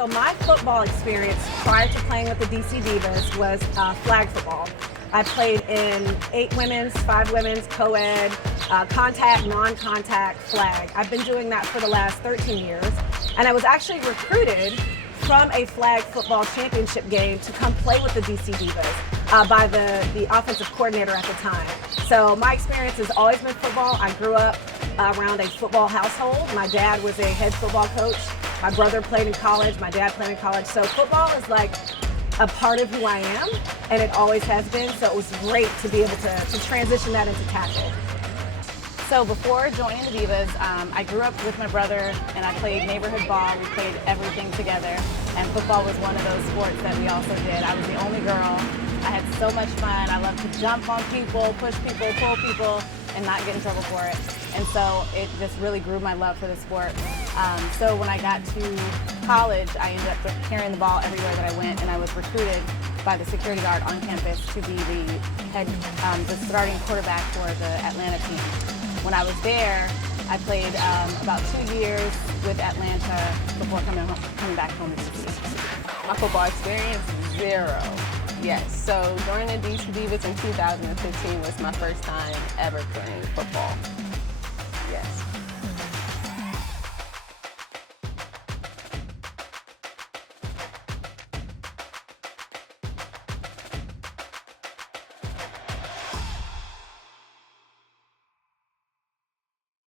So my football experience prior to playing with the DC Divas was flag football. I played in 8 women's, 5 women's, co-ed, contact, non-contact, flag. I've been doing that for the last 13 years. And I was actually recruited from a flag football championship game to come play with the DC Divas by the offensive coordinator at the time. So my experience has always been football. I grew up around a football household. My dad was a head football coach. My brother played in college. My dad played in college. So football is like a part of who I am, and it always has been. So it was great to be able to transition that into tackle. So before joining the Divas, I grew up with my brother and I played neighborhood ball. We played everything together, and football was one of those sports that we also did. I was the only girl. I had so much fun. I loved to jump on people, push people, pull people, and not get in trouble for it. And so it just really grew my love for the sport. So when I got to college, I ended up carrying the ball everywhere that I went, and I was recruited by the security guard on campus to be the starting quarterback for the Atlanta team. When I was there, I played about 2 years with Atlanta before coming back home to DC. My football experience, 0. Yes, so joining the DC Divas in 2015 was my first time ever playing football.